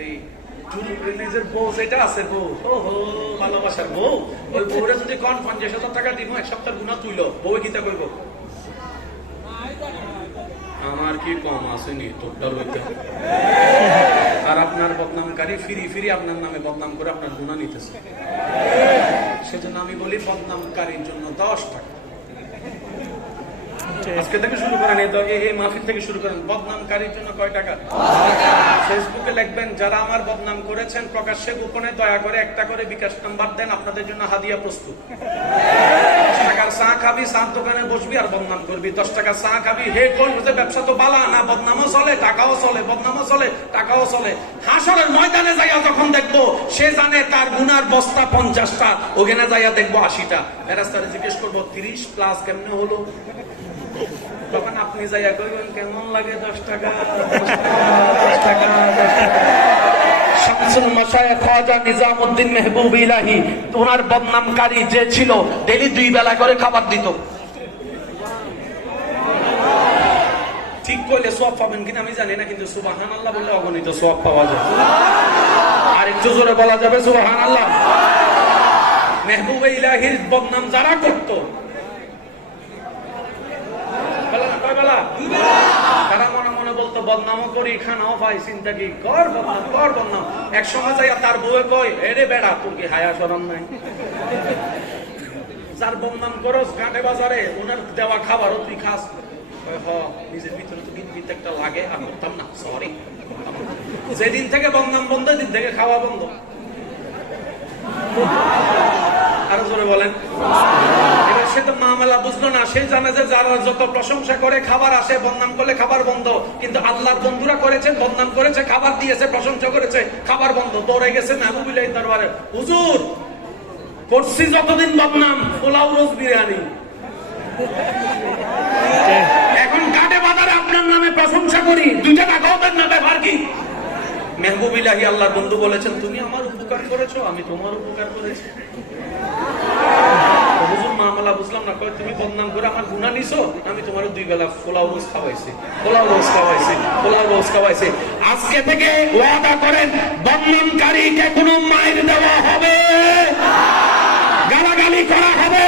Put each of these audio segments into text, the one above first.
এই নিজের বউ যেটা আছে বউ, ও হো ভালোবাসার বউ, ওই বউরে যদি কন 50,000 টাকা দিব এক সপ্তাহের গুণা তুইল, বউ কিতা কইব? আমার কি কম আসেনি তোরটার হইতে। আর আপনার বদনামকারী ফিরি ফিরি আপনার নামে বদনাম করে আপনার গুণা নিতেছে। সেজন্য আমি বলি বদনামকারীর জন্য 10 টাকা। আজকে থেকে শুরু করেন, এই মাহফিল থেকে শুরু করেন। বদনামকারীর জন্য কয় টাকা? ফেসবুকে লিখবেন, যারা আমার বদনাম করেছেন প্রকাশ্যে গোপনে দয়া করে একটা করে বিকাশ নাম্বার দেন, আপনাদের জন্য হাদিয়া প্রস্তুত। 10 টাকার চা খাবি, চার দোকানে বসবি আর বদনাম করবি। 10 টাকার চা খাবি, হে কোন ব্যবসা তো বালা না, বদনামও চলে টাকাও চলে, বদনামও চলে টাকাও চলে। হাসরের ময়দানে যাইয়া যখন দেখবো, সে জানে তার গুনার বস্তা 50টা, ওখানে যাইয়া দেখবো 80টা। ফেরেশতারে জিজ্ঞেস করবো 30 প্লাস কেমনে হলো? তখন আপনি যাইয়া কইবেন কেমন লাগে 10 টাকা, 10 টাকা, 10 টাকা। শামসুল মাশায়েখ খাজা নিজামউদ্দিন মেহবুব ইলাহি, ওনার বদনামকারী যে ছিল, ডেইলি 2 বেলা করে খাবার দিত। ঠিক কইলে সওয়াব পাবেন কিনা আমি জানি না, কিন্তু সুবহানাল্লাহ বললে অগণিত সওয়াব পাওয়া যায়। আর একটু জোরে বলা যাবে সুবহানাল্লাহ। মেহবুব ইলাহির বদনাম যারা করত, তারা মনে মনে বলতো বদনামও করি, খানাও পাই, চিন্তা কি কর বদনাম, কর বদনাম। এক সময় যাইয়া তার বউয়ে কয়, এরে বেড়া তোর কি হায়া শরম নাই? যার বদনাম করস ঘাটে বাজারে, ওনার দেওয়া খাবারও তুই খাস? নিজের ভিতরে তো কিন্তু একটা লাগে, আর করতাম না, সরি। যেদিন থেকে বদনাম বন্ধ, দিন থেকে খাওয়া বন্ধ। আরো জোরে বলেন। এবার সে তো মামলা বুঝলো না, সে জানে যে যারা যত প্রশংসা করে খাবার আসে, বদনাম করলে খাবার বন্ধ। কিন্তু আল্লাহর বন্ধুরা করেছে, বদনাম করেছে, খাবার দিয়েছে, প্রশংসা করেছে, খাবার বন্ধ। দৌড়ে গেছে মেহবুব ইলাহি দরবারে, হুজুর করছি যতদিন বদনাম, পোলাও রোজ বিরিয়ানি, এখন ঘাটে বাজারে আপনার নামে প্রশংসা করি, 2 টাকা খাওয়াবেন না, ব্যাপার কি? মেহবুব ইলাহি আল্লাহর বন্ধু বলেছেন, তুমি আমার উপকার করেছো, আমি তোমার উপকার করেছি। হুজুর মামলা বুঝলাম না। কয় তুমি বদনাম করে আমার গুনাহ নিছো, আমি তোমার 2 বেলা পোলাও রোজ খাওয়াইছি, পোলাও রোজ খাওয়াইছি, পোলাও রোজ খাওয়াইছি। আজকে থেকে ওয়াদা করেন, বদনামকারীকে কোনো মাইর দেওয়া হবে, গালাগালি করা হবে।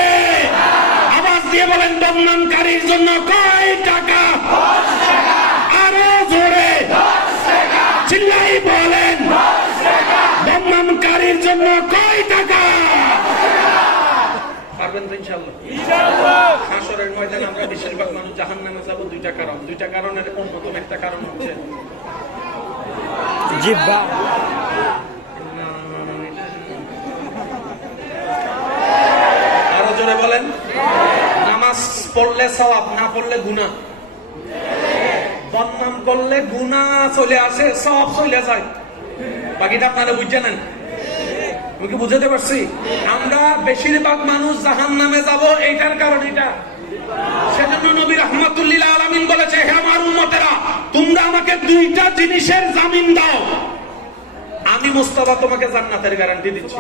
আওয়াজ দিয়ে বলেন, বদনামকারীর জন্য কয় টাকা? আরো জোরে চিল্লাই বলেন, বদনামকারীর জন্য কয় টাকা? পারবেন তো ইনশাআল্লাহ? হাসরের ময়দানে আমরা বেশিরভাগ মানুষ জাহান্নামে যাব 2টা কারণ। 2টা কারণের অন্যতম একটা কারণ হচ্ছে জিহ্বা। আরো জোরে বলেন। নামাজ পড়লে সওয়াব, না পড়লে গুনাহ। বদনাম করলে গুনাহ চলে আসে, সওয়াব চলে যায়। বাকিটা আপনারা বুঝে নেন। আমি কি বুঝাতে পারছি? আমরা বেশিরভাগ মানুষ জাহান্নামে যাব এইটার কারণ এটা। সেজন্য নবী রাহমাতুল লিল আলামিন বলেছে, হে আমার উম্মতেরা, তোমরা আমাকে 2টা জিনিসের জামিন দাও, আমি মুস্তাফা তোমাকে জান্নাতের গ্যারান্টি দিচ্ছি।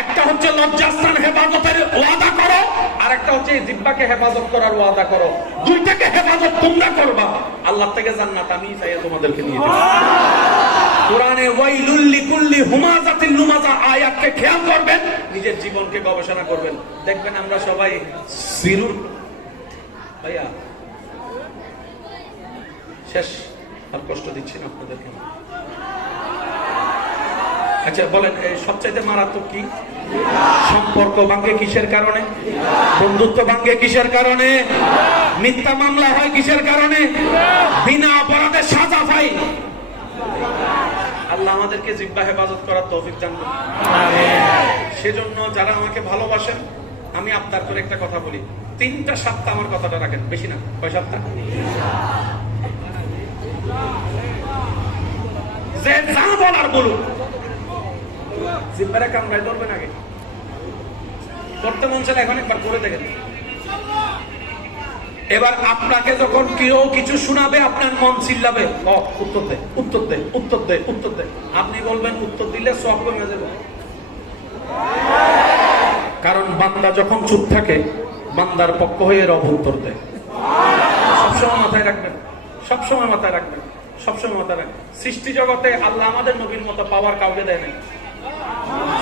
একটা হচ্ছে লজ্জাস্থান হেফাজতের ওয়াদা করো, আর একটা হচ্ছে জিহ্বাকে হেফাজত করার ওয়াদা করো। 2টাকে হেফাজত তোমরা করবা, আল্লাহ থেকে জান্নাত আমি চাই তোমাদেরকে নিয়ে দেব। কোরআনে ওয়াইলুল লিকুল্লি হুমাযাতিল লুমাযা আয়াতকে খেয়াল করবেন, নিজের জীবনকে গবেষণা করবেন, দেখবেন আমরা সবাই সিরুর ভাইয়া শেষ। আর কষ্ট দিচ্ছি না আপনাদেরকে। আচ্ছা বলেন, সবচাইতে মারাত্মক কি? সম্পর্ক ভাঙ্গে কিসের কারণে? বন্ধুত্ব ভাঙ্গে কিসের কারণে? মিথ্যা মামলা হয় কিসের কারণে? বিনা অপরাধে সাজা পাই। আল্লাহ আমাদেরকে জিহ্বা হেফাজত করার তৌফিক দান করুন। সেজন্য যারা আমাকে ভালোবাসেন, আমি আবদার করে একটা কথা বলি, 3টা সপ্তাহ আমার কথাটা রাখেন, বেশি না। কয় সপ্তাহ? যে যা বলার বলুন, জিহ্বারে কামড়ায় ধরবেন। আগে করতে মন চাইলে এখন একবার করে দেখেন। এবার আপনাকে যখন কেউ কিছু শোনাবে, আপনার মন চিল্লাবে, উত্তর দে, উত্তর দে, উত্তর দে, উত্তর দে। আপনি বলবেন উত্তর দিলে সব কমে যাবে। কারণ বান্দা যখন চুপ থাকে, বান্দার পক্ষ হয়ে রব উত্তর দেয়। সবসময় মাথায় রাখবেন, সবসময় মাথায় রাখবেন। সবসময় মাথা রাখেন, সৃষ্টি জগতে আল্লাহ আমাদের নবীর মতো পাওয়ার কাউকে দেয় নাই।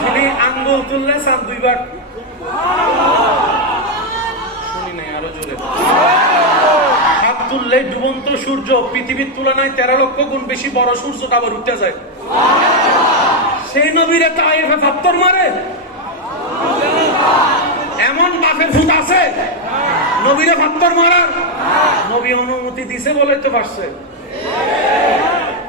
তিনি আঙ্গুল তুললে চাঁদ দুইবার, শুনি নাই আরো জোরে, হাত তুললে ডুবন্ত সূর্য পৃথিবীর তুলনায় 13 লক্ষ গুণ বেশি বড় সূর্যটা আবার উঠে যায়। সেই নবীরে তায়েফে পাথর মারে এমন বাপের ভূত আছে নবীরে পাথর মারার? নবী অনুমতি দিছে বলে তো পারছে।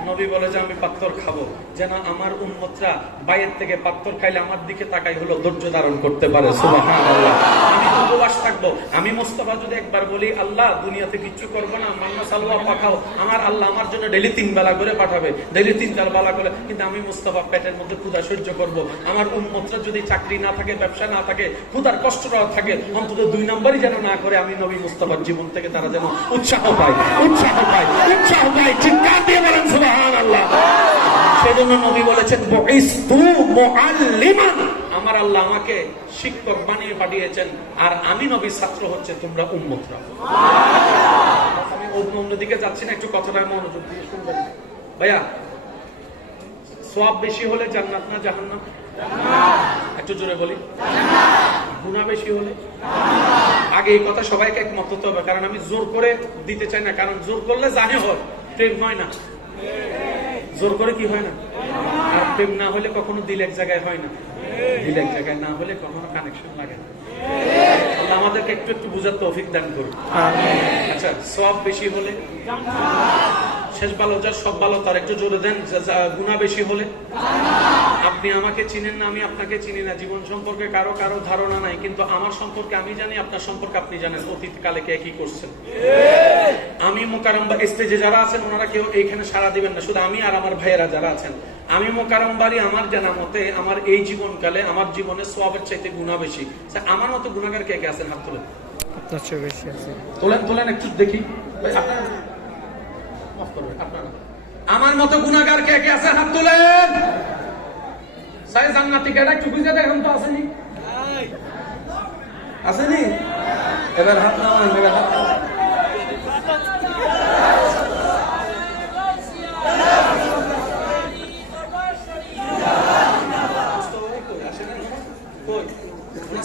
নবী বলে যে আমি পাথর খাবো, যেন আমার উম্মতরা বাইরের থেকে পাথর খাইলে আমার দিকে তাকাই হলো ধৈর্য ধারণ করতে পারে। সুবহানাল্লাহ। আমি উপবাস থাকবো। আমি মোস্তফা যদি একবার বলি আল্লাহ দুনিয়াতে কিচ্ছু করবো না, মান্না সাল্লাহ পাঠাও, আমার আল্লাহ আমার জন্য ডেলি 3 বেলা করে পাঠাবে, ডেলি 3-4 বেলা করে। কিন্তু আমি মোস্তফা পেটের মধ্যে ক্ষুধা সহ্য করবো। আমার উম্মতরা যদি চাকরি না থাকে, ব্যবসা না থাকে, ক্ষুধার কষ্টটা থাকে, অন্তত 2 নম্বরই যেন না করে। আমি নবী মুস্তাফার জীবন থেকে তারা যেন উৎসাহ পায়, উৎসাহ পায়, উৎসাহ পায়। চিৎকার দিয়ে বলেন সুবহানাল্লাহ। সেজন্য নবী বলেছেন বুইস্তু মুআল্লিমান, আমার আল্লাহ আমাকে শিক্ষক বানিয়ে পাঠিয়েছেন, আর আমি নবীর ছাত্র হচ্ছে তোমরা উম্মতরা। আমি অন্যদিকে যাচ্ছি না, একটু কথাটা মনোযোগ দিয়ে শুনবেন। ভাইয়া, সওয়াব বেশি হলে জান্নাত না জাহান্নাম? একটু জোরে বলি। গুনাহ বেশি হলে? আগে এই কথা সবাইকে একমত হতে হবে, কারণ আমি জোর করে দিতে চাই না, কারণ জোর করলে জানে হয়, প্রেম হয় না। জোর করে কি হয় না? আর প্রেম না হলে কখনো দিল এক জায়গায় হয় না, দিল এক জায়গায় না হলে কখনো কানেকশন লাগে না। আল্লাহ আমাদেরকে একটু একটু বুঝার তৌফিক দান করুন। আচ্ছা, সওয়াব বেশি হলে? শেষ ভালো যার সব ভালো তার, একটু জোরে দেন। গুনাহ বেশি হলে? আপনি আমাকে চিনেন না, আমি আপনাকে চিনি না, জীবন সম্পর্কে কারো কারো ধারণা নাই, কিন্তু আমার সম্পর্কে আমি জানি, আপনার সম্পর্কে আপনি জানেন, অতীতকালে কে কি করছেন। আমি মোকাররম বা স্টেজে যারা আছেন ওনারা কেউ এইখানে সাড়া দিবেন না, শুধু আমি আর আমার ভাইয়েরা যারা আছেন। আমি মোকাররম বাড়ি, আমার জানা মতে আমার এই জীবনকালে আমার জীবনে সওয়াবের চাইতে গুনাহ বেশি। আমার মতো গুনাহগার কে কে আছেন? হাত তোলেন। আপনার চেয়ে বেশি আছে? তোলেন তোলেন একটু দেখি। আপনারা মাফ করবেন, আপনারা আমার মতো গুনাহগার কে কে আছে? হাত তোলেন। সাই জান্নাতি কেডা একটু বুঝে দেখেন তো, আসেনি? আসেনি? এবার হাত নামান, এবার হাত নামান।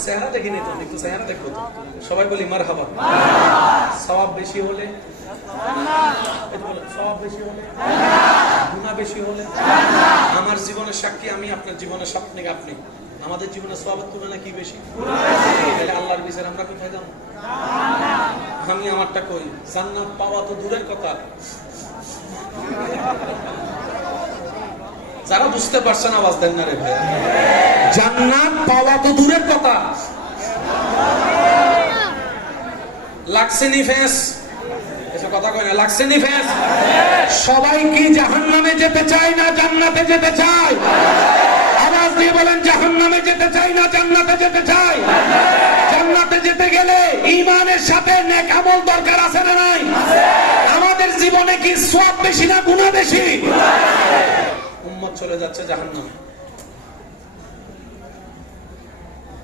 চেহারা দেখিনি তো, একটু চেহারা দেখবো তো। সবাই বলি মারহাবা। সওয়াব বেশি হলে? সওয়াব বেশি হলে? গুনাহ বেশি হলে? আমার জীবনের সাক্ষী আমি, আপনার জীবনের সাক্ষী আপনি। আমাদের জীবনে সওয়াবের তুলনায় কি বেশি? তাহলে আল্লাহর বিচার আমরা কোথায় যাবো? আমি আমারটা কই, জান্নাত পাওয়া তো দূরের কথা। যারা বুঝতে পারছেন আওয়াজ দেন না রে ভাই। জান্নাত পাওয়া তো দূরের কথা, লাগছে নি ফেস, এসব কথা কই না, লাগছে নি ফেস। সবাই কি জাহান্নামে যেতে চায় না জান্নাতে যেতে চায়? আওয়াজ দিয়ে বলেন, জাহান্নামে যেতে চাই না জান্নাতে যেতে চাই? জান্নাতে যেতে গেলে ঈমানের সাথে নেক আমল দরকার আছে না নাই? আমাদের জীবনে কি সওয়াব বেশি না গুনাহ বেশি? উম্মত চলে যাচ্ছে জাহান্নামে।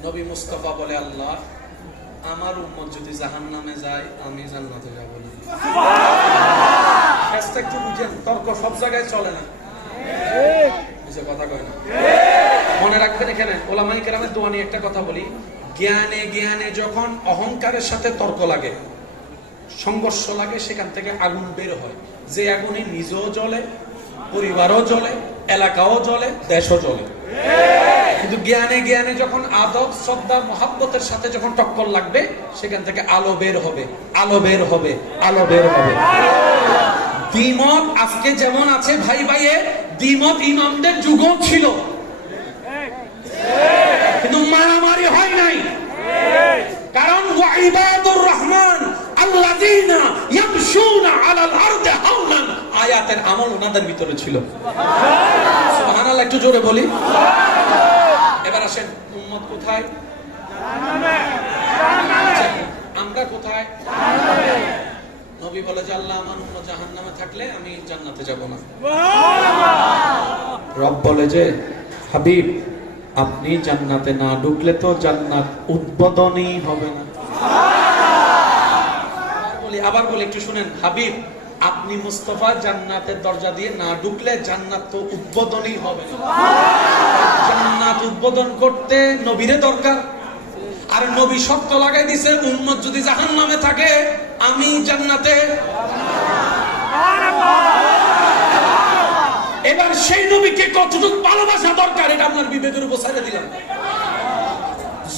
নবী মুস্তাফা বলে, আল্লাহ আমার উম্মত যদি জাহান্নামে যায় আমি জান্নাতে যাব না। কাজটা একটু বুঝেন, তর্ক সব জায়গায় চলে না, কথা কয় না। মনে রাখবেন, এখানে ওলামায়ে কেরামের দোয়া নিয়ে একটা কথা বলি। জ্ঞানে জ্ঞানে যখন অহংকারের সাথে তর্ক লাগে, সংঘর্ষ লাগে, সেখান থেকে আগুন বের হয়। যে আগুনে নিজেও জ্বলে, পরিবারও জ্বলে, এলাকাও জ্বলে, দেশও জ্বলে। কিন্তু জ্ঞানে জ্ঞানে যখন আদব শ্রদ্ধা মহাব্বতের সাথে যখন টক্কর লাগবে, সেখান থেকে আলো বের হবে, আলো বের হবে, আলো বের হবে। দ্বিমত আজকে যেমন আছে ভাই ভাইয়ে, দ্বিমত ইমামদের যুগও ছিল, কিন্তু মারামারি হয় নাই। কারণ ওয়াইবাদুর রহমান আল্লাযীনা ইয়ামশুনা আলাল আরদি হাওলান, আয়াতের আমল ওনাদের ভিতরে ছিল। সুবহানাল্লাহ, একটু জোরে বলি। এবার আসেন, উম্মত কোথায়? আমরা কোথায়? নবী বলে যে আল্লাহ আমার উম্মত জাহান্নামে থাকলে আমি জান্নাতে যাব না। রব বলে যে হাবিব আপনি জান্নাতে না ঢুকলে তো জান্নাত উদ্বোধনই হবে না। আবার বলি একটু শুনেন, হাবিব আপনি মুস্তাফা জান্নাতের দরজা দিয়ে না ঢুকলে জান্নাত তো উদ্বোধনই হবে না। জান্নাত উদ্বোধন করতে নবীরে দরকার। আর নবী শর্ত লাগাই দিছে, উম্মত যদি জাহান্নামে থাকে আমি জান্নাতে। এবার সেই নবীকে কতটুকু ভালোবাসা দরকার এটা আপনার বিবেকের উপর ছেড়ে দিলাম।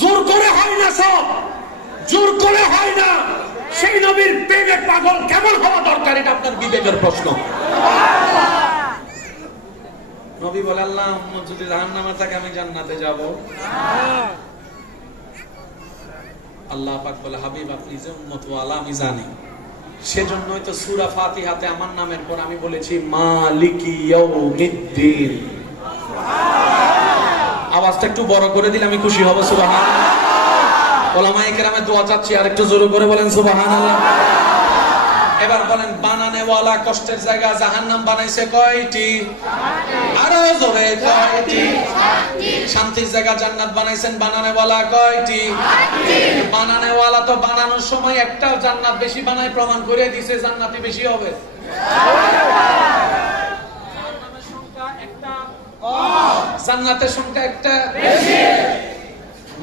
জোর করে হয় না, সব জোর করে হয় না। সেই নবীর প্রেমে পাগল কেমন হওয়া দরকার এটা আপনার বিবেকের প্রশ্ন। নবী বলে, আল্লাহ উম্মত যদি জাহান্নামে থাকে আমি জান্নাতে যাব। আল্লাহ পাক বলে, হাবিব আপনি যে উম্মত ওয়ালা আমি জানি, সেজন্যই তো সূরা ফাতিহাতে আমার নামের পর আমি বলেছি মালিকি ইয়াউমিদ্দিন। আওয়াজটা একটু বড় করে দিলে আমি খুশি হব। সুবহানাল্লাহ। ওলামায়ে কেরামের দোয়া চাচ্ছি, আর একটু জোরে করে বলেন সুবহানাল্লাহ। এবার বলেন, বানানেওয়ালা কষ্টের জায়গা জাহান্নাম বানাইছে কয়টি? আরো জোরে কয়টি? শান্তির জায়গা জান্নাত বানাইছেন বানানেওয়ালা কয়টি? বানানেওয়ালা তো বানানোর সময় একটা জান্নাত বেশি বানায় প্রমাণ করে দিছে জান্নাতি বেশি হবে। জান্নাতের সংখ্যা একটা বেশি।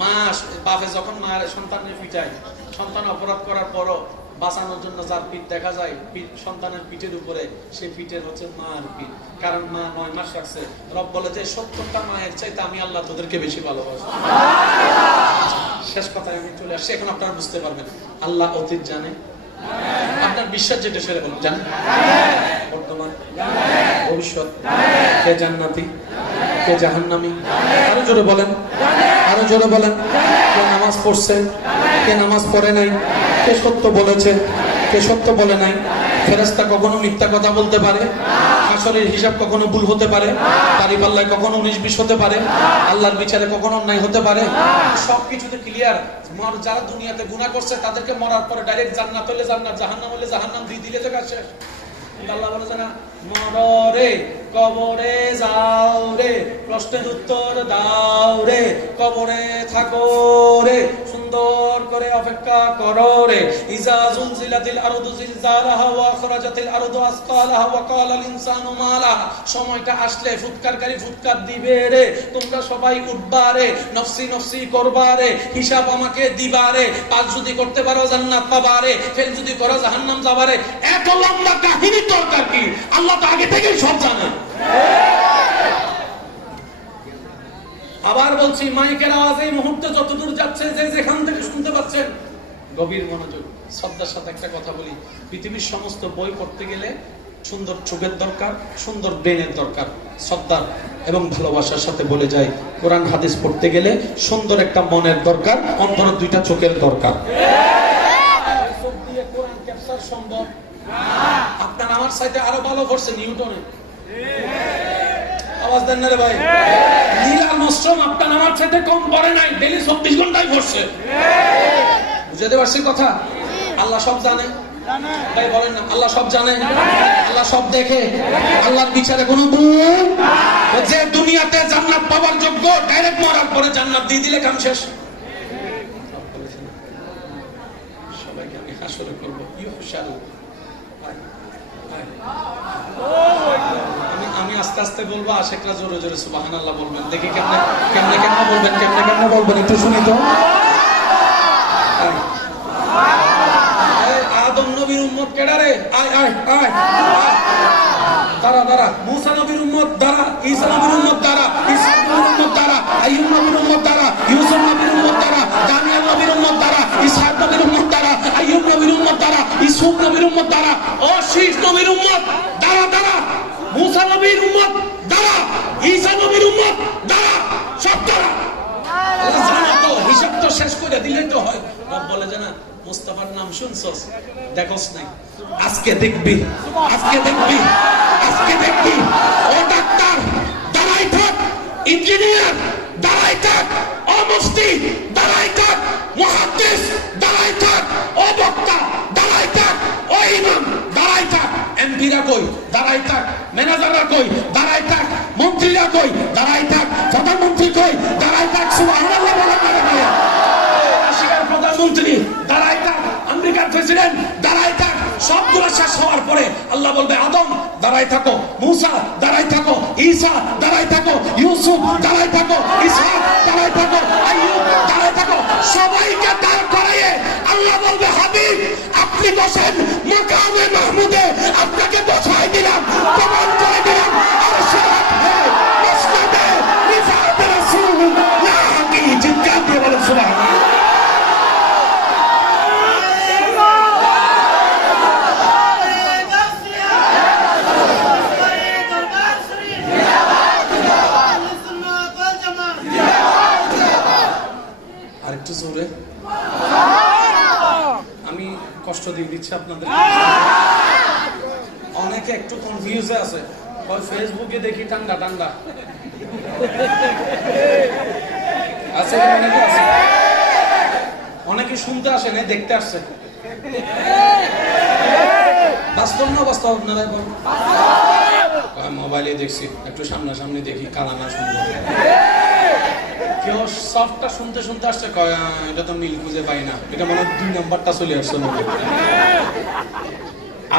মা বাপে যখন মার সন্তানের পিটায়, সন্তান অপরাধ করার পরও বাঁচানোর জন্য যার পিঠ দেখা যায় সন্তানের পিঠের উপরে, সেই পিঠের হচ্ছে মার পিঠ। কারণ মা 9 মাস রাখছে। রব বলে যে 70টা মায়ের চাইতে আমি আল্লাহ তোদেরকে বেশি ভালোবাসি। শেষ কথায় আমি চলে আসছি, এখন আপনারা বুঝতে পারবেন আল্লাহ অতীত জানে। আপনার বিশ্বাস যেটা সেটা বলুন, জানেন? বর্তমান, ভবিষ্যৎ, কে জান্নাতি কে জাহান্নামী? আরো জোরে বলেন, আরো জোরে বলেন। কে নামাজ পড়ছে, কে নামাজ পড়ে নাই, কে সত্য বলেছে, কে সত্য বলে নাই। ফেরেশতা কখনো মিথ্যা কথা বলতে পারে, হাসরের হিসাব কখনো ভুল হতে পারে, দাড়িপাল্লায় কখনো 19-20 হতে পারে, আল্লাহর বিচারে কখনো অন্যায় হতে পারে। সবকিছুতে ক্লিয়ার। যারা দুনিয়াতে গুনাহ করছে তাদেরকে মরার পরে ডাইরেক্ট জান্নাত হলে জান্নাত, জাহান্নাম হলে জাহান্নাম দিয়ে দিলে তো কাজ শেষ। আল্লাহ বলেছে না, মররে কবরে যাও রে, প্রশ্নের উত্তর দাও রে, কবরে থাকো রে, সুন্দর করে অপেক্ষা করো রে। ইজা জুলজিলাতিল আরদু জিলজালাহা ওয়া আখরাজাতিল আরদু আসকালাহা ওয়া ক্বালাল ইনসানু মা লাহা। সময়টা আসলে ফুৎকারকারী ফুৎকার দিবে রে, তোমরা সবাই উঠবা রে, নফসি নফসি করবা রে, হিসাব আমাকে দিবা রে। পাঁচ যদি করতে পারো জান্নাত পাবা রে, ফেল যদি করো জাহান্নাম যাবা রে। এত লম্বা কাহিনী দরকার কি? আল্লাহ তো আগে থেকেই সব জানেন। আবার বলছি, মাইকের আওয়াজ এই মুহূর্তে যতদূর যাচ্ছে, যে যেখান থেকে শুনতে পাচ্ছেন, গভীর মনোযোগ। শ্রদ্ধার সাথে একটা কথা বলি, পৃথিবীর সমস্ত বই পড়তে গেলে সুন্দর চোখের দরকার, সুন্দর ব্রেনের দরকার। শ্রদ্ধা এবং ভালোবাসার সাথে বলে যায়, কোরআন হাদিস পড়তে গেলে সুন্দর একটা মনের দরকার, অন্তর 2টা চোখের দরকার। চোখ দিয়ে কোরআন ক্যাপচার সম্ভব? আপনার আমার সাথে আরো ভালো করছে নিউটনে। আওয়াজ দেন না রে ভাই। নীল আর্মস্ট্রং আপনার আমার সাথে কম পড়ে নাই, ডেইলি 24 ঘন্টায় পড়ছে। বুঝাতে পারছি কথা? আল্লাহ সব জানে। ভাই বলেন না, আল্লাহ সব জানে, আল্লাহ সব দেখে, আল্লাহর বিচারে কোনো ভুল। যে দুনিয়াতে জান্নাত পাওয়ার যোগ্য, ডাইরেক্ট মরার পরে জান্নাত দিয়ে দিলে কাম শেষ। সবাইকে আমি হাসরে করবো। আমি আস্তে আস্তে বলবো, আশেকরা জোরে জোরে সুবহানাল্লাহ বলবেন। দেখি কেমনে কেমনে কেমনে বলবেন, কেমনে কেমনে বলবেন একটু শুনি তো। আদম নবীর উম্মত কেডা রে? আয় আয় আয়, দাঁড়া দাঁড়া। মুসা নবীর উম্মত দাঁড়া, ঈসা নবীর উম্মত দাঁড়া, ঈসা নবীর উম্মত দাঁড়া, আইয়ুব নবীর উম্মত দাঁড়া, ইউসুফ নবীর উম্মত দাঁড়া, দানিয়েল নবীর উম্মত দাঁড়া, ইসহাক নবীর উম্মত দাঁড়া, আইয়ুব নবীর উম্মত দাঁড়া, ইউসুফ নবীর উম্মত দাঁড়া, ও শীষ নবীর উম্মত দাঁড়া দাঁড়া, মুসা নবীর উম্মত দাঁড়া, ঈসা নবীর উম্মত দাঁড়া, সব দাঁড়া। আল্লাহ জানে তো, হিসাব তো শেষ করে দিলেই তো হয়। রব বলে যে না, মুস্তাফার নাম শুনছস, দেখোস নাই, আজকে দেখবি, আজকে দেখবি, আজকে দেখবি। ও ডাক্তার দাঁড়াই থাক, ইঞ্জিনিয়ার দাঁড়াই থাক, ও মুফতি দাঁড়াই থাক, মুহাদ্দিস দাঁড়াই থাক, ও বক্তা দাঁড়াই থাক, ও ইমাম দাঁড়াই থাক। এমপিরা কই? দাঁড়াই থাক। ম্যানেজাররা কই? দাঁড়াই থাক। মন্ত্রীরা কই? দাঁড়াই থাক। প্রধানমন্ত্রী কই? দাঁড়াই থাক। সুবহানাল্লাহ বলা মানে ভাইয়া। রাশিয়ার প্রধানমন্ত্রী দাঁড়াই থাক, আমেরিকার প্রেসিডেন্ট দাঁড়াই থাক। সবগুলো শেষ হওয়ার পরে পরে আল্লাহ বলবে আদম দাঁড়ায় থাকো, মুসা দাঁড়ায় থাকো, ঈসা দাঁড়ায় থাকো, ইউসুফ দাঁড়ায় থাকো, ইসহাক দাঁড়ায় থাকো, আইয়ুব দাঁড়ায় থাকো। সবাইকে দাঁড় করাইয়ে আল্লাহ বলবে হাবিব আপনি বসেন মাকামে মাহমুদে, আপনাকে বসাই দিলাম, প্রমাণ করে দিলাম আর শরফ হে মুসনাদে রিফাত রাসূলুল্লাহ কি জিজ্ঞাসা দিয়ে বলেন সুবহানাল্লাহ। আরেকটু জোরে, আমি কষ্ট দিয়ে দিচ্ছি আপনাদের। অনেকে একটু কনফিউজে আছে, ফেসবুকে দেখি ঠান্ডা ঠান্ডা আছে, অনেকে আছে, অনেকে শুনতে আসে না দেখতে আসছে। বাস্তব না বাস্তব আপনারা বলুন? মোবাইলে দেখছি, একটু সামনাসামনি দেখি, কালা না শুনবো। কেউ সফটটা শুনতে শুনতে আসছে, কয় এটা তো মিল খুঁজে পাই না, এটা মনে হয় 2 নাম্বারটা চলে আসছে।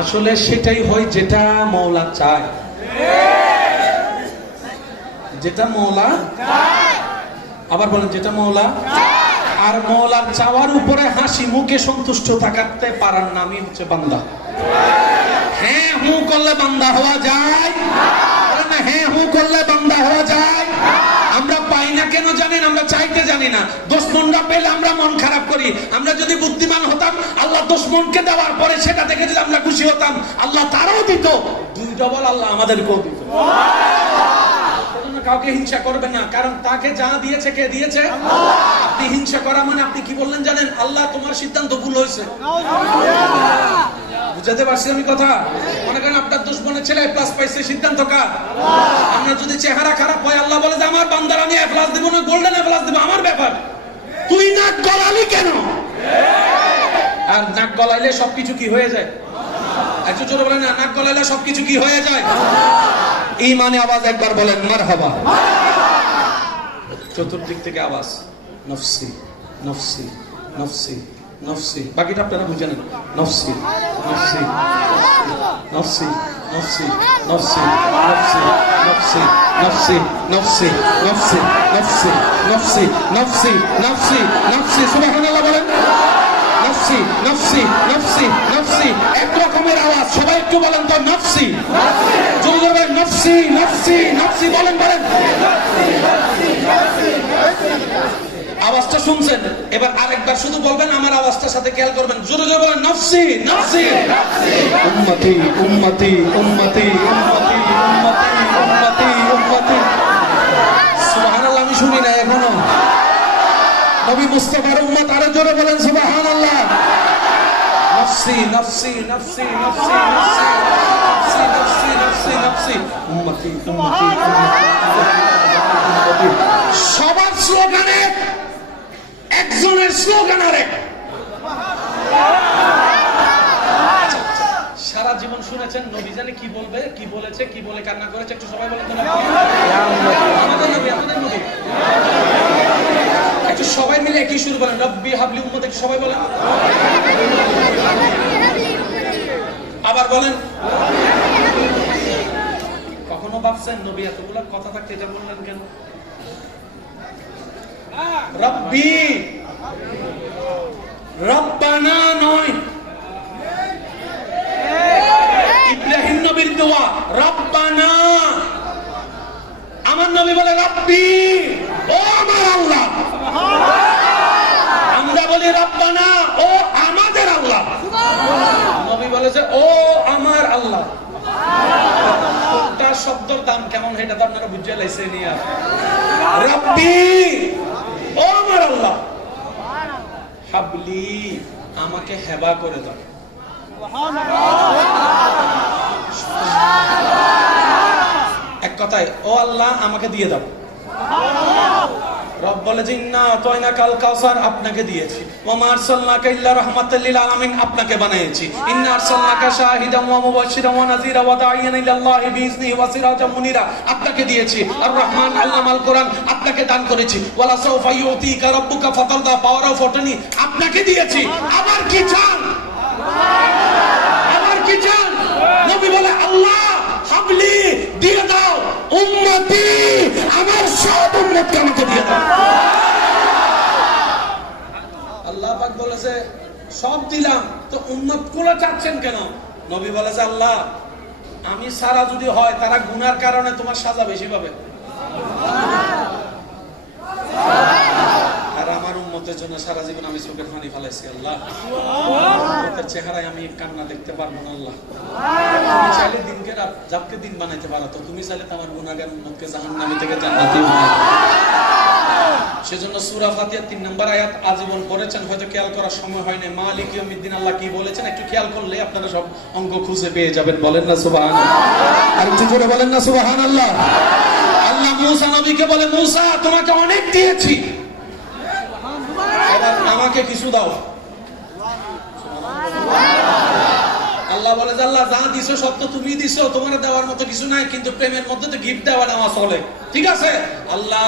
আসলে সেটাই হয় যেটা মওলা চায়, যেটা মওলা, আবার বলেন যেটা মওলা। আর মওলার চাওয়ার উপরে হাসি মুখে সন্তুষ্ট থাকতে পারার নামই হচ্ছে বান্দা। হ্যাঁ হু করলে বান্দা হওয়া যায় না? হ্যাঁ হু করলে বান্দা হওয়া যায়। আমরা পাই না কেন জানেন? আমরা চাইতে জানি না। দুশমনরা পেলে আমরা মন খারাপ করি। আমরা যদি বুদ্ধিমান হতাম, আল্লাহ দুশমনকে দেওয়ার পরে সেটা দেখে যদি আমরা খুশি হতাম, আল্লাহ তারাও দিত, 2 ডবল আল্লাহ আমাদেরকেও দিত। কাউকে হিংসা করবেন না, কারণ তাকে যা দিয়েছে কে দিয়েছে? আপনি হিংসা করা মানে আপনি কি বললেন জানেন? আল্লাহ তোমার সিদ্ধান্ত ভুল হয়েছে। বুঝাতে পারছি আমি কথা? মনে করেন আপনার দুশমনের ছেলে প্লাস পাইছে, সিদ্ধান্ত কার? আমরা যদি চেহারা খারাপ হয়, আল্লাহ বলে যে আমার বান্দার আমি এ প্লাস দিব না, গোল্ডেন এ প্লাস দিব, আমার ব্যাপার। তুই নাক গলালি কেন? আর নাক গলাইলে সবকিছু কি হয়ে যায়? একটু জোরে বলেন না, নাক গলাইলে সবকিছু কি হয়ে যায়? ঈমানে আওয়াজ একবার বলেন মারহাবা। চতুর্দিক থেকে আওয়াজ, নফসি নফসি নফসি নফসি। বাকিটা আপনারা বুঝে নেন। নফসি নফসি নফসি নফসি নফসি নফসি নফসি নফসি নফসি নফসি নফসি নফসি নফসি নফসি। সুবহানাল্লাহ বলেন। নফসি নফসি নফসি নফসি। এক রকমের আওয়াজ, সবাই একটু বলেন তো নফসি। জোরে জোরে নফসি নফসি নফসি বলেন বলেন। আওয়াজটা শুনছেন? এবার আরেকবার শুধু বলবেন, আমার আওয়াজটার সাথে খেয়াল করবেন। জোরে জোরে বলেন নফসি নফসি। উম্মতি উম্মতি উম্মতি উম্মতি উম্মতি উম্মতি। সুবহানাল্লাহ, আমি শুনি না এখনো। নবী মুস্তাফার উম্মত, আরো জোরে বলেন সুবহানাল্লাহ। নফসি নফসি নফসি নফসি নফসি নফসি নফসি নফসি উম্মতি উম্মতি উম্মতি। সবার স্লোগানে একজনের স্লোগান আরেক। সারা জীবন শুনেছেন নবী জানে কি বলবে, কি বলেছে, কি বলে কান্না করেছে, একটু সবাই বলেন তো। আমাদের নবী, আমাদের নবী। একটু সবাই মিলে একই শুরু বলেন, রব্বি হাবলি উম্মত। একটু সবাই বলেন, আবার বলেন। কখনো ভাবছেন নবী এতগুলো কথা থাকতে এটা বললেন কেন? রব্বি, রব্বানা নয়। ইব্রাহিম নবীর দোয়া রব্বানা। আমার নবী বলে রব্বি, ও আমার আল্লাহ। আমরা বলি রব্বানা, ও আমাদের আল্লাহ। নবী বলেছে ও আমার আল্লাহ। কোনটা শব্দের দাম কেমন এটা তো আপনারা বুঝে লাইছেন। রব্বি, ও আমার আল্লাহ। হাবলি, আমাকে হেবা করে দাও। এক কথায়, ও আল্লাহ আমাকে দিয়ে দাও। রব বলে যে ইন্না আতাইনাকাল কাউসার, আপনাকে দিয়েছি। ওয়া মা আরসালনাকা ইল্লা রাহমাতাল লিল আলামিন, আপনাকে বানিয়েছি। ইন্না আরসালনাকা শাহিদান ওয়া মুবাশশিরান ওয়া নাযীরা ওয়া দাঈয়ান ইলাল্লাহি বিইজনিহি ওয়া সিরাজাম মুনিরা, আপনাকে দিয়েছি। আর রহমান আল্লামাল কোরআন, আপনাকে দান করেছি। ওয়ালা সাউফা ইউতিকা রাব্বুকা ফাতারদা, পাওয়ার অফ অটর্নি আপনাকে দিয়েছি। আবার কি চান? আবার কি চান? নবী বলে আল্লাহ হাবলি দিয়ে দাও উম্মতি, আমার সব উম্মতকে আমাকে দিয়ে দাও। আল্লাহ পাক বলেছে সব দিলাম, তো উম্মত গুলো চাচ্ছেন কেন? নবী বলেছে আল্লাহ আমি সারা যদি হয় তারা গুনার কারণে তোমার সাজা বেশি পাবে, আর আমার উম্মতের জন্য সারা জীবন আমি চোখের পানি ফেলাইছি আল্লাহ, উম্মতের চেহারায় আমি কান্না দেখতে পারবো না আল্লাহ। তুমি চাইলে দিনকে রাত যাবকে দিন বানাইতে পারো, তো তুমি চাইলে তো আমার গুনাহগার উম্মতকে জাহান্নামী থেকে জান্নাতি বানাও। সেজন্য সূরা ফাতিহার 3 নম্বর আয়াত আজীবন পড়েছেন, হয়তো খেয়াল করার সময় হয়নি। মালিক ইয়াউমিদ্দিন আল্লাহ কি বলেছেন একটু খেয়াল করলে আপনারা সব অঙ্গ খুঁজে পেয়ে যাবেন। বলেন না সুবহানাল্লাহ, আর একটু জোরে বলেন না সুবহানাল্লাহ। আল্লাহ মূসা নবীকে বলে মূসা তোমাকে অনেক দিয়েছি, এবার আমাকে কিছু দাও। আল্লাহ বলে যে আল্লাহ যা দিছো সব তো তুমি দিছো, তোমার দেওয়ার মতো কিছু নাই, কিন্তু প্রেমের মধ্যে তো গিফট দেওয়া নেওয়া চলে, ঠিক আছে? আল্লাহ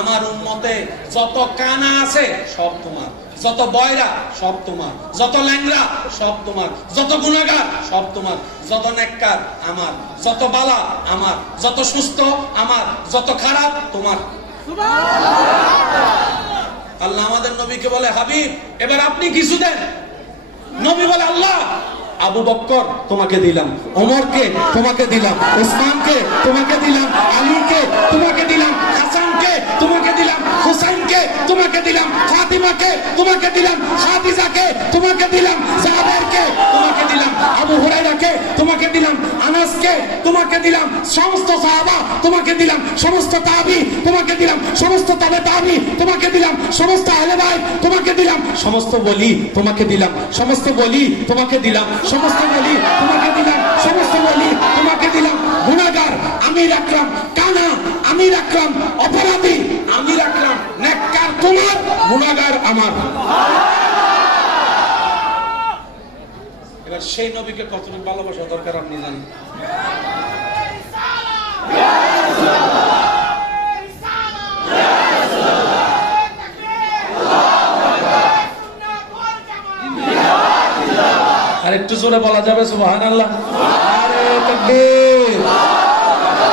আমার উম্মতে যত কানা আছে সব তোমার, যত বয়রা সব তোমার, যত ল্যাংরা সব তোমার, যত গুনাহগার সব তোমার, যত নেককার আমার, যত বালা আমার, যত সুস্থ আমার, যত খারাপ তোমার। আল্লাহ আমাদের নবীকে বলে হাবিব এবার আপনি কিছু দেন। নবী বলে আল্লাহ আবু বকর তোমাকে দিলাম, ওমরকে তোমাকে দিলাম, উসমানকে তোমাকে দিলাম, আলীকে তোমাকে দিলাম, হাসানকে তোমাকে দিলাম, হুসাইনকে তোমাকে দিলাম, ফাতিমাকে তোমাকে দিলাম, খাদিজাকে তোমাকে দিলাম, জাবেরকে তোমাকে দিলাম, আবু হুরায়রাকে তোমাকে দিলাম, আনাসকে তোমাকে দিলাম, সমস্ত সাহাবা তোমাকে দিলাম, সমস্ত তাবি তোমাকে দিলাম, সমস্ত তাবে তাবি তোমাকে দিলাম, সমস্ত আহলে বাইত তোমাকে দিলাম, সমস্ত ওলি তোমাকে দিলাম, সমস্ত ওলি তোমাকে দিলাম, সমস্ত ওলি তোমাকে দিলাম, সমস্ত ওলি তোমাকে দিলাম। গুনাহগার আমি রাখলাম, কানা আমি রাখলাম, অপরাধী আমি রাখলাম, নেককার তোমার, গুনাহগার আমার। এবার সেই নবীকে কতটুকু ভালোবাসা দরকার আপনি জানেন? আর একটু জোরে বলা যাবে সুবহানাল্লাহ? নারে তাকবীর,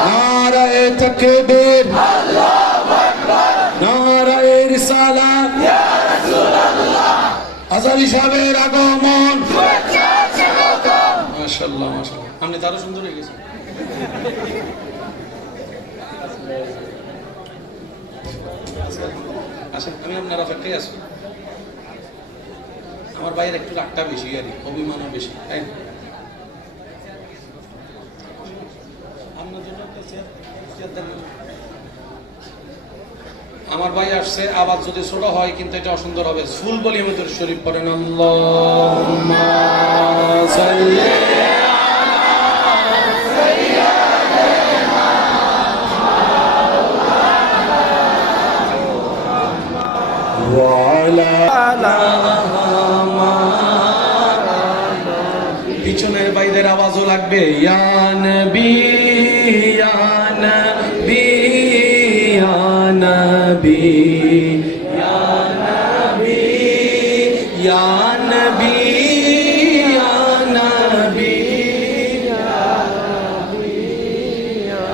নারে তাকবীর, আল্লাহু আকবার, নারে রিসালাত, ইয়া রাসূলুল্লাহ, আজারি সাহেবের আগমন, মাশাআল্লাহ মাশাআল্লাহ, আপনি তারও সুন্দর হয়ে গেছেন। আচ্ছা আমি আপনার অপেক্ষায় আছি। আমার ভাইয়ের একটু রাগটা বেশি, আর অভিমানও বেশি। আমার ভাই আসছে, আবার যদি ছোট হয় কিন্তু এটা অসুন্দর হবে। ফুল বলি আমাদের শরীফ পড়েন আল্লাহুম্মা সাল্লি পিছনের ভাইদের আওয়াজও লাগবে। ইয়া নবী ইয়া নবী ইয়া নবী ইয়া নবী ইয়া নবী ইয়া নবী ইয়া নবী ইয়া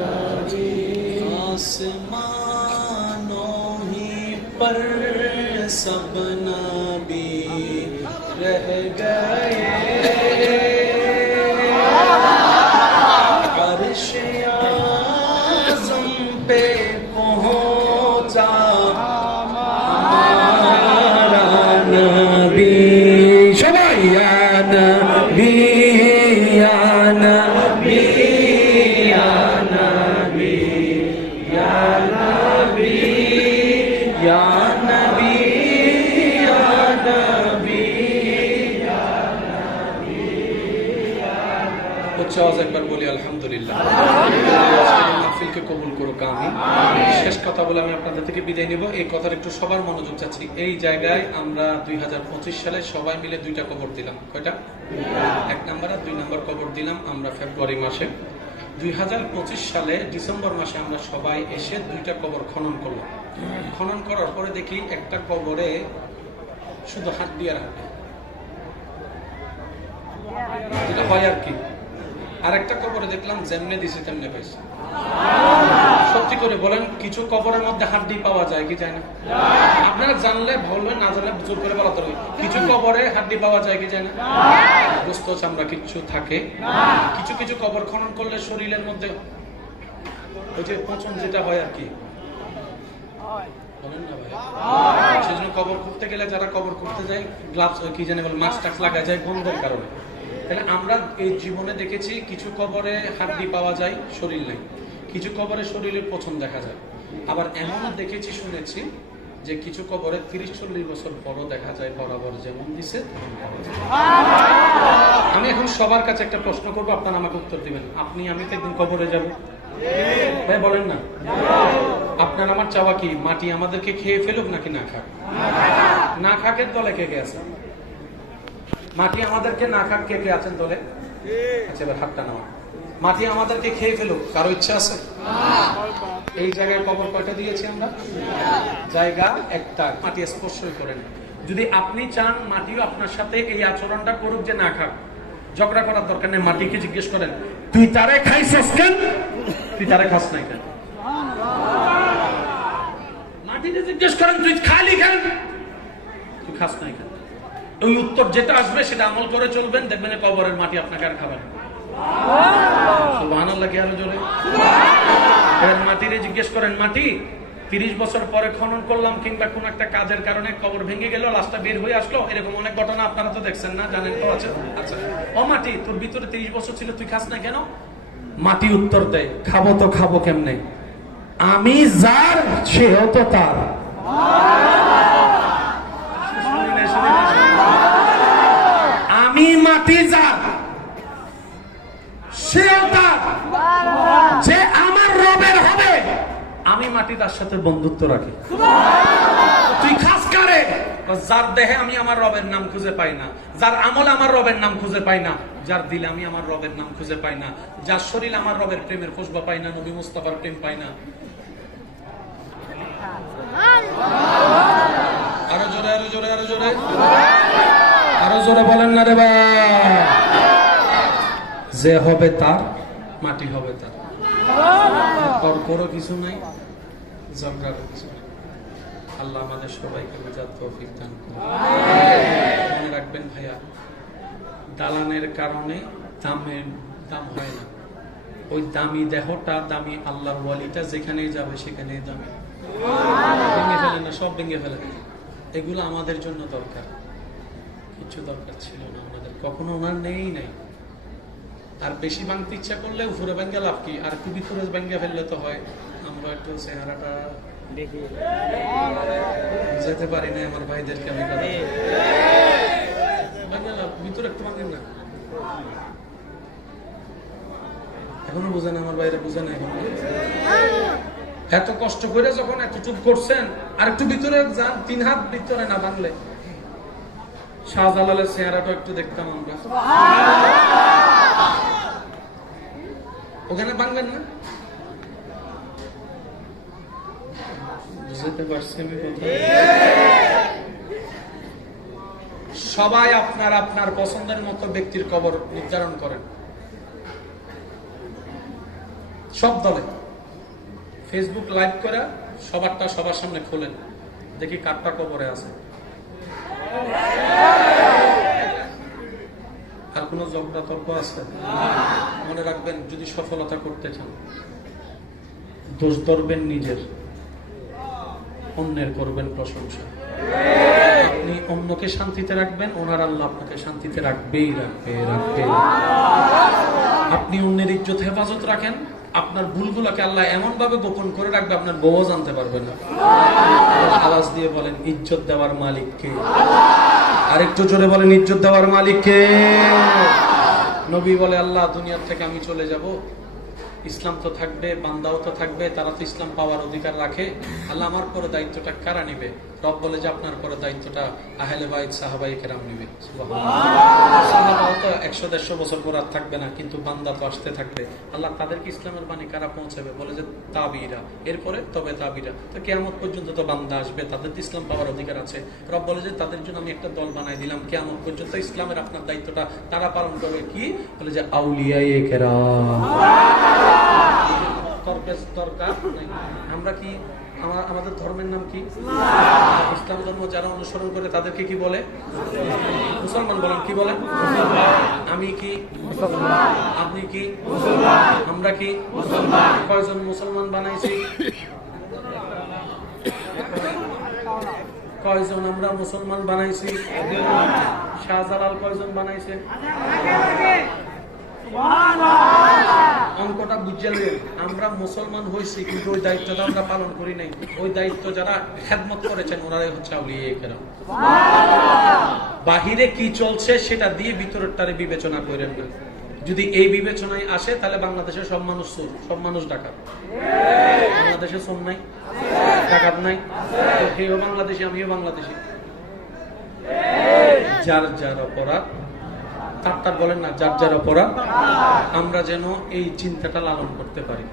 নবী। आसमानों ही पर सब नबी रह गए, अर्श आज़म पे पहुंचा हमारा नबी। सबाई या नबी या नबी या नबी या नबी या नबी या नबी या नबी। উচ্চ আওয়াজ একবার বলি আলহামদুলিল্লাহ। মাহফিলকে কবুল করুক আমিন। শেষ কথা বলে আমি আপনাদের থেকে বিদায় নিব। এই কথার একটু সবার মনোযোগ চাচ্ছি। এই জায়গায় আমরা 2025 সালে সবাই মিলে 2টা কবর দিলাম। কয়টা? 1 নাম্বার আর 2 নাম্বার কবর দিলাম আমরা ফেব্রুয়ারি মাসে। 2025 সালে ডিসেম্বর মাসে আমরা সবাই এসে 2টা কবর খনন করলাম। খনন করার পরে দেখি একটা কবরে শুধু হাড্ডি আর হাড্ডি, যেটা হয় আর কি আরেকটা কবরে দেখলাম যেমনে দিছে তেমনে পাইছে। সত্যি করে বলেন, কিছু কবরের মধ্যে হাড্ডি পাওয়া যায় কি যায় না? আপনারা জানলে বলবেন, না জানলে জোর করে বলা তো কিছু কবরে হাড্ডি পাওয়া যায় কি যায় না? গোস্ত চামড়া কিচ্ছু থাকে। কিছু কিছু কবর খনন করলে শরীরের মধ্যে ওই যে পচন যেটা হয় আর কি, বলেন না ভাই, সেজন্য কবর করতে গেলে যারা কবর করতে যায় গ্লাভস কি জানে বলে মাস্ক টাক্স লাগা যায় গন্ধের কারণে। তাহলে আমরা এই জীবনে দেখেছি কিছু কবরে হাড্ডি পাওয়া যায়, শরীর নেই। কিছু কবরে শরীরের পছন্দ দেখা যায়। আবার এমনও দেখেছি, শুনেছি যে কিছু কবরে 30-40 বছর পরও দেখা যায় বরাবর যেমন দিছে তেমন পাওয়া যায়। আমি এখন সবার কাছে একটা প্রশ্ন করবো, আপনারা আমাকে উত্তর দিবেন। আপনি আমি তো একদিন কবরে যাব, ভাই বলেন না? আপনার আমার চাওয়া কি মাটি আমাদেরকে খেয়ে ফেলুক নাকি না খাক? না খাকের দলে কে কে আছে? মাটি আমাদেরকে না খাক কে কে আছেন দলে? আচ্ছা, এবার হাতটা নাও। মাটি আমাদেরকে খেয়ে ফেলুক কারো ইচ্ছা আছে? এই জায়গায় কবর কয়টা দিয়েছি আমরা? জায়গা একটা, মাটি স্পর্শই করেন। যদি আপনি চান মাটিও আপনার সাথে এই আচরণটা করুক যে না খাক, ঝগড়া করার দরকার নেই। মাটিকে জিজ্ঞেস করেন, তুই তারে খাইছিস কেন? তুই তারে খাস নাই কেন? মাটিকে জিজ্ঞেস করেন, তুই খালি কেন? তুই খাস নাই কেন? ওই উত্তর যেটা আসবে সেটা আমল করে চলবেন, দেখবেন কবরের মাটি আপনাকে আর খাবেন। সুবহানাল্লাহ, কি আরো জোরে? মাটিরে জিজ্ঞেস করেন, মাটি 30 বছর পরে খনন করলাম কিংবা কোন একটা কাজের কারণে কবর ভেঙে গেল, লাশটা বের হয়ে আসলো, এরকম অনেক ঘটনা আপনারা তো দেখছেন না, জানেন তো? আছে। আচ্ছা, ও মাটি, তোর ভিতরে 30 বছর ছিল, তুই খাস না কেন? মাটি উত্তর দেয়, খাবো তো খাবো কেমনে? আমি যার সেও তো তার। আমি মাটি যার সেও তার, যে আমার রবের হবে আমি মাটি তার সাথে বন্ধুত্ব রাখি। তুই খাস কারে? যার দেহে আমি আমার রবের নাম খুঁজে পাই না, যার আমলে আমার রবের নাম খুঁজে পাই না, যার দিলে আমি আমার রবের নাম খুঁজে পাই না, যার শরীরে আমার রবের প্রেমের খুশবা পাই না, নবী মুস্তাফার প্রেম পাই না। আরো জোরে, আরো জোরে, আরো জোরে, আরো জোরে বলেন না রে বা। যে হবে তার, মাটি হবে তার, তর্করও কিছু নাই, ঝগড়ারও কিছু নাই। আল্লাহ আমাদের সবাইকে বুঝার তৌফিক দান করুন। মনে রাখবেন ভাইয়া, দালানের কারণে দাম হয় না। ওই দামি দেহটা, দামি আল্লাহর ওয়ালিটা যেখানেই যাবে সেখানেই দামি। ভেঙে ফেলে না, সব ভেঙে ফেলে। এগুলো আমাদের জন্য দরকার, কিছু দরকার ছিল না আমাদের, কখনো ওনার নেই নাই। আর বেশি ভাঙতে ইচ্ছা করলে উপরে ভেঙে লাভ কি? আর একটু ভিতরে ভেঙে ফেললে তো হয়। আমরা একটু চেহারাটা যেতে পারি না, আমার ভাইদেরকে আমি ভিতরে একটু ভাঙেন না। এখনো বুঝেন আমার বাইরে, বুঝেন এখন? এত কষ্ট করে যখন এতটুক করছেন, আর একটু ভিতরে যান, 3 হাত ভিতরে না ভাঙলে শাহজালালের চেহারাটা একটু দেখতাম আমরা। ওখানে ভাঙবেন না? বুঝতে পারছি আমি কথা? সবাই আপনার আপনার পছন্দের মতো ব্যক্তির কবর নির্ধারণ করেন, সব দলে। ফেসবুক লাইভ করে সবারটা সবার সামনে খোলেন, দেখি কারটা কবরে আছে। আর কোন ঝগড়া তর্ক আছে? মনে রাখবেন, যদি সফলতা করতে চান, দোষ ধরবেন নিজের, অন্যের করবেন প্রশংসা। আপনি অন্যকে শান্তিতে রাখবেন, ওনার আল্লাহ আপনাকে শান্তিতে রাখবেই রাখবে রাখবে। আপনি অন্যের ইজ্জত হেফাজত রাখেন, আপনার ভুলগুলোকে আল্লাহ এমন ভাবে গোপন করে রাখবে আপনার বউ জানতে পারবে না। আওয়াজ দিয়ে বলেন, ইজ্জত দেওয়ার মালিক কে? আরেকটু জোরে বলেন, ইজ্জত দেওয়ার মালিক কে? নবী বলে, আল্লাহ দুনিয়ার থেকে আমি চলে যাব, ইসলাম তো থাকবে, বান্দাও তো থাকবে, তারা তো ইসলাম পাওয়ার অধিকার রাখে। আল্লাহ আমার পরে দায়িত্বটা কারা নিবে? রব বলে যে আপনার পরে দায়িত্বটা আহলে বাইত সাহাবায়ে কেরাম নিবে। সুবহানাল্লাহ। সাহাবাও তো 100-150 বছর পর আর থাকবে না, কিন্তু বান্দা তো আসতে থাকবে। আল্লাহ তাদেরকে ইসলামের বাণী কারা পৌঁছাবে? বলে যে তাবিরা, এরপরে তবে তাবিরা। তো কিয়ামত পর্যন্ত তো বান্দা আসবে, তাদের তো ইসলাম পাওয়ার অধিকার আছে। রব বলে যে তাদের জন্য আমি একটা দল বানাই দিলাম, কিয়ামত পর্যন্ত ইসলামের আপনার দায়িত্বটা তারা পালন করবে। কি বলে যে আউলিয়ায়ে কেরাম। দরকার নাই। আমরা কি আমাদের ধর্মের নাম কি? ইসলাম ধর্ম যারা অনুসরণ করে তাদেরকে কি বলে? মুসলমান। বলেন কি বলেন? আমি কি? আপনি কি? আমরা কি? কয়জন মুসলমান বানাইছি? কয়জন আমরা মুসলমান বানাইছি? শাহজালাল কয়জন বানাইছে? অঙ্কটা বুঝলেন? আমরা মুসলমান হয়েছি, কিন্তু ওই দায়িত্বটা আমরা পালন করি নাই। ওই দায়িত্ব যারা খেদমত করেছেন ওনারাই হচ্ছে আউলিয়া কেরাম। বাহিরে কি চলছে সেটা দিয়ে ভিতরেরটারে বিবেচনা করেন না। যদি এই বিবেচনায় আসে তাহলে বাংলাদেশের সব মানুষ চোর, সব মানুষ ডাকাত। বাংলাদেশে চোর নাই, ডাকাত নাই, সেও বাংলাদেশি, আমিও বাংলাদেশি। যার যার অপরাধ, তার বলেন না, যার যার অপরাধ। আমরা যেন এই চিন্তাটা লালন করতে পারি।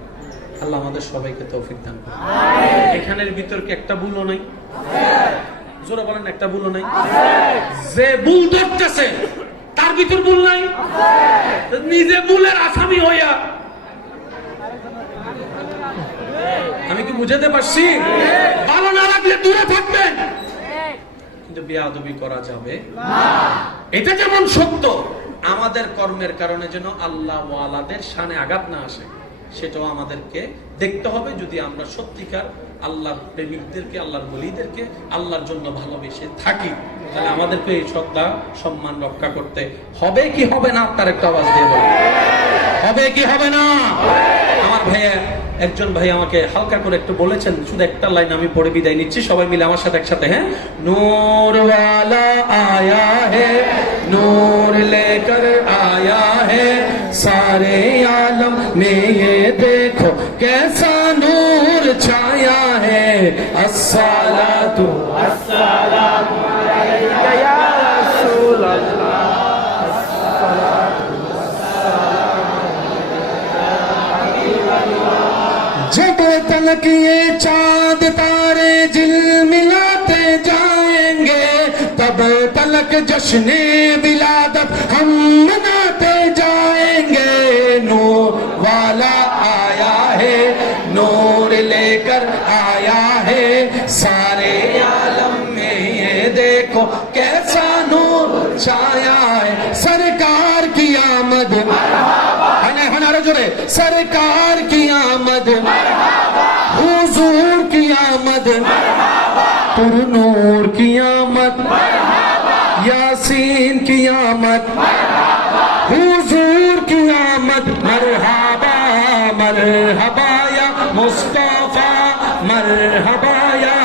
আল্লাহ আমাদের সবাইকে তৌফিক দান করুন। এখানের ভিতর কি একটা ভুলও নাই? জোরে বলেন, একটা ভুলও নাই? যে ভুল ধরতেছে তার ভিতর ভুল নাই? নিজে ভুলের আসামি হইয়া, আমি কি বুঝাতে পারছি? ভালো না লাগলে দূরে থাকবেন, কিন্তু বেয়াদবি করা যাবে না। এটা যেমন সত্য, আমাদের কর্মের কারণে যেন আল্লাহ ওয়ালাদের শানে আঘাত না আসে, সেটাও আমাদেরকে দেখতে হবে। যদি আমরা সত্যিকার আল্লাহর প্রেমিকদেরকে, আল্লাহর ওলিদেরকে আল্লাহর জন্য ভালোবেসে থাকি, তাহলে আমাদেরকে এই শ্রদ্ধা সম্মান রক্ষা করতে হবে কি হবে না? আপনার একটা আওয়াজ দিয়ে বলুন, হবে কি হবে না? আমার ভাইয়া, একজন ভাই আমাকে হালকা করে একটু বলেছেন, শুধু একটা লাইন আমি পড়ে বিদায় নিচ্ছি, সবাই মিলে আমার সাথে একসাথে। হ্যাঁ, নূর ওয়ালা আয়া হে, নূর লেকর আয়া হে, সারে আলম में ये देखो कैसा नूर छाया है, अस्सलातु अस्सलामु अलैका या रसूल अल्लाह, जब तक ये चांद तारे झिलमिलाते जाएंगे, तब तक जश्ने विलादत हम मनाते जाएंगे। नूर वाला आया है, नूर लेकर आया है, सारे आलम में ये देखो कैसा नूर छाया है। सरकार की आमद, सरकार की आमद, हुजूर की आमद, पुरनूर की आमद, यासीन की आमद, हुजूर की आमद। मरहबा मरहबा या मुस्तफा, मरहबा या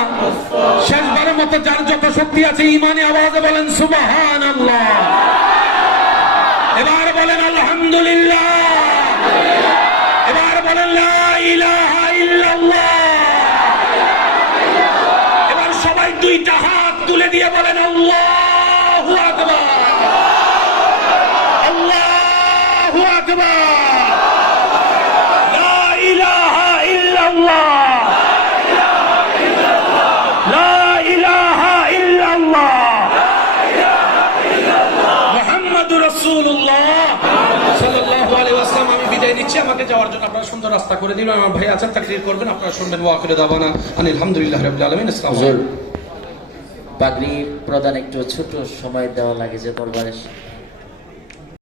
শেষবারের মতো যার যত শক্তি আছে ঈমানে আওয়াজে বলেন সুবহানাল্লাহ। এবার বলেন আলহামদুলিল্লাহ। এবার বলেন লা ইলাহা ইল্লাল্লাহ। এবার সবাই দুইটা হাত তুলে দিয়ে বলেন আল্লাহু আকবার, আল্লাহু আকবার, লা ইলাহা ইল্লাল্লাহ, লা ইলাহা ইল্লাল্লাহ, মুহাম্মাদুর রাসূলুল্লাহ সাল্লাল্লাহু আলাইহি ওয়াসাল্লাম। আমি বিদায় নিচ্ছি, আমাকে যাওয়ার জন্য আপনারা সুন্দর রাস্তা করে দিল। আমার ভাই আছেন, তাকরীর করবেন, আপনারা শুনবেন। ওয়া আখিরু দাওয়ানা আলহামদুলিল্লাহি রাব্বিল আলামিন। আসসালামু আলাইকুম। পাগড়ি প্রদান একটু ছোট সময় দেওয়া লাগে যে দরবারে